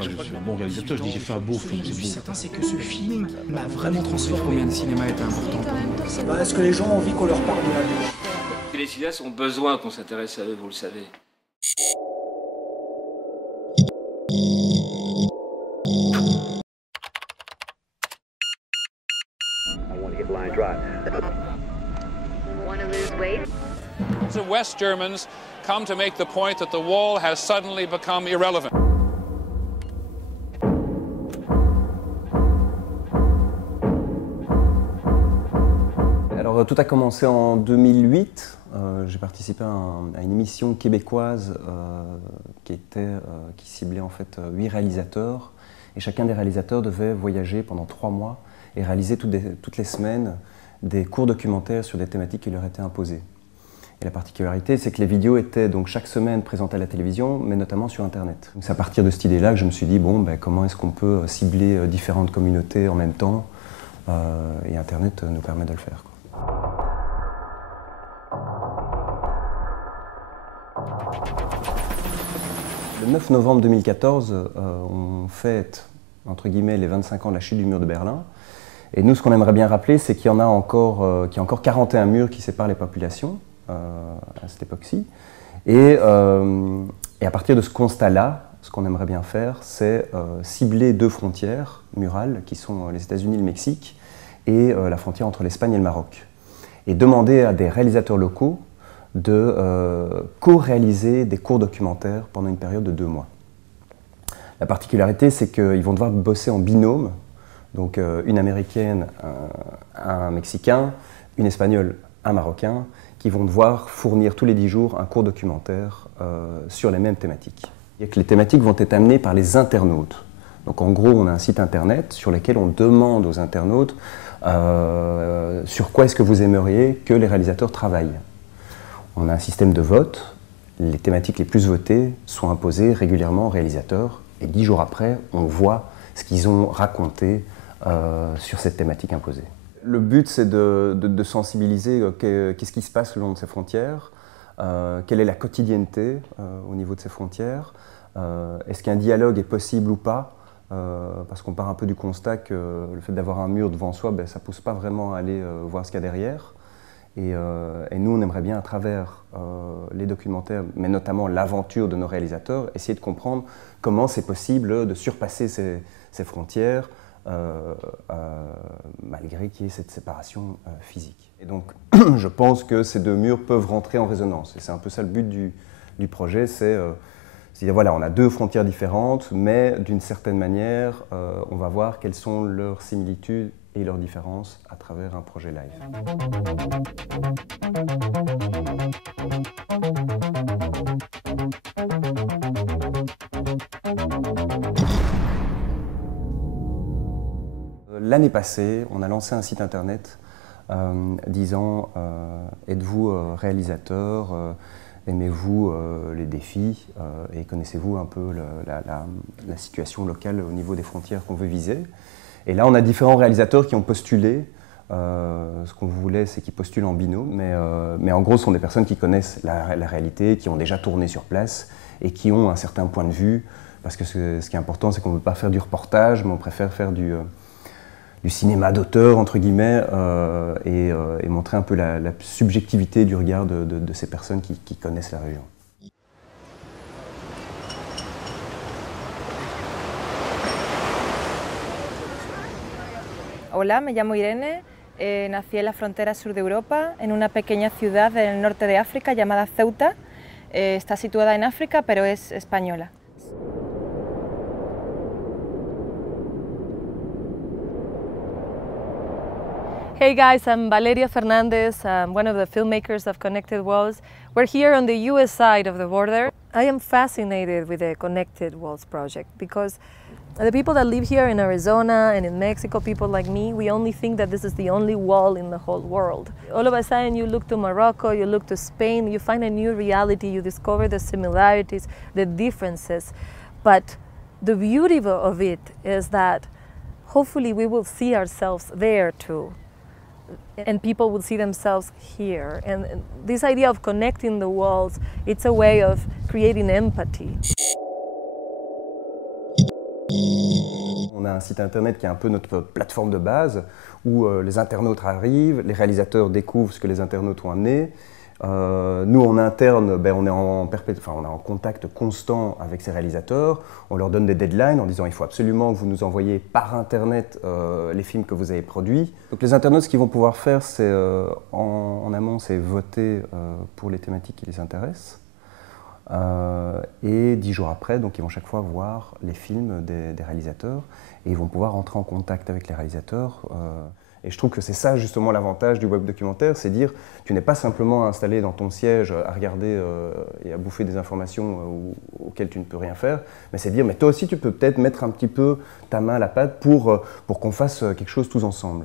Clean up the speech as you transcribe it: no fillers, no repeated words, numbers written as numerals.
pas que je suis un bon réalisateur, je dis j'ai fait un beau film, c'est beau. Certain, c'est que ce film m'a vraiment transformé. Combien le cinéma est important pour nous? Est-ce que les gens ont envie qu'on leur parle de la vie? Les cinéastes ont besoin qu'on s'intéresse à eux, vous le savez. The West Germans come to make the point that the wall has suddenly become irrelevant. Alors tout a commencé en 2008. J'ai participé à une émission québécoise qui ciblait en fait 8 réalisateurs. Et chacun des réalisateurs devait voyager pendant 3 mois et réaliser toutes les semaines des courts documentaires sur des thématiques qui leur étaient imposées. Et la particularité, c'est que les vidéos étaient donc chaque semaine présentées à la télévision, mais notamment sur Internet. C'est à partir de cette idée-là que je me suis dit, bon, comment est-ce qu'on peut cibler différentes communautés en même temps, et Internet nous permet de le faire, quoi. Le 9 novembre 2014, on fête, entre guillemets, les 25 ans de la chute du mur de Berlin. Et nous, ce qu'on aimerait bien rappeler, c'est qu'il y a encore 41 murs qui séparent les populations à cette époque-ci. Et à partir de ce constat-là, ce qu'on aimerait bien faire, c'est cibler 2 frontières murales, qui sont les États-Unis et le Mexique, et la frontière entre l'Espagne et le Maroc. Et demander à des réalisateurs locaux de co-réaliser des courts documentaires pendant une période de 2 mois. La particularité, c'est qu'ils vont devoir bosser en binôme, donc une Américaine, un Mexicain, une Espagnole, un Marocain, qui vont devoir fournir tous les 10 jours un court documentaire sur les mêmes thématiques. Et que les thématiques vont être amenées par les internautes. Donc en gros, on a un site internet sur lequel on demande aux internautes sur quoi est-ce que vous aimeriez que les réalisateurs travaillent. On a un système de vote, les thématiques les plus votées sont imposées régulièrement aux réalisateurs et 10 jours après, on voit ce qu'ils ont raconté sur cette thématique imposée. Le but, c'est de sensibiliser qu'est-ce qui se passe le long de ces frontières, quelle est la quotidienneté au niveau de ces frontières, est-ce qu'un dialogue est possible ou pas, parce qu'on part un peu du constat que le fait d'avoir un mur devant soi, ça ne pousse pas vraiment à aller voir ce qu'il y a derrière. Et nous, on aimerait bien, à travers les documentaires, mais notamment l'aventure de nos réalisateurs, essayer de comprendre comment c'est possible de surpasser ces frontières, malgré qu'il y ait cette séparation physique. Et donc, je pense que ces 2 murs peuvent rentrer en résonance. Et c'est un peu ça le but du projet, c'est-à-dire, voilà, on a 2 frontières différentes, mais d'une certaine manière, on va voir quelles sont leurs similitudes et leurs différences à travers un projet live. L'année passée, on a lancé un site internet disant êtes-vous réalisateur, aimez-vous les défis et connaissez-vous un peu la situation locale au niveau des frontières qu'on veut viser. Et là, on a différents réalisateurs qui ont postulé. Ce qu'on voulait, c'est qu'ils postulent en binôme, mais en gros, ce sont des personnes qui connaissent la réalité, qui ont déjà tourné sur place et qui ont un certain point de vue. Parce que ce qui est important, c'est qu'on ne veut pas faire du reportage, mais on préfère faire du cinéma d'auteur, entre guillemets, et montrer un peu la subjectivité du regard de ces personnes qui connaissent la région. Hola, me llamo Irene, nací en la frontera sur de Europa, en una pequeña ciudad del norte de África llamada Ceuta. Está situada en África, pero es española. Hey guys, I'm Valeria Fernandez. I'm one of the filmmakers of Connected Walls. We're here on the US side of the border. I am fascinated with the Connected Walls project because the people that live here in Arizona and in Mexico, people like me, we only think that this is the only wall in the whole world. All of a sudden you look to Morocco, you look to Spain, you find a new reality, you discover the similarities, the differences. But the beauty of it is that hopefully we will see ourselves there too. And people will see themselves here. And this idea of connecting the walls, it's a way of creating empathy. On a un site internet qui est un peu notre plateforme de base, où les internautes arrivent, les réalisateurs découvrent ce que les internautes ont amené. Nous, en interne, on est en contact constant avec ces réalisateurs. On leur donne des deadlines en disant il faut absolument que vous nous envoyiez par Internet les films que vous avez produits. Donc les internautes, ce qu'ils vont pouvoir faire, c'est en amont, c'est voter pour les thématiques qui les intéressent. Et 10 jours après, donc, ils vont chaque fois voir les films des réalisateurs et ils vont pouvoir entrer en contact avec les réalisateurs. Et je trouve que c'est ça justement l'avantage du web documentaire, c'est dire tu n'es pas simplement installé dans ton siège à regarder et à bouffer des informations auxquelles tu ne peux rien faire, mais c'est dire mais toi aussi tu peux peut-être mettre un petit peu ta main à la pâte pour qu'on fasse quelque chose tous ensemble.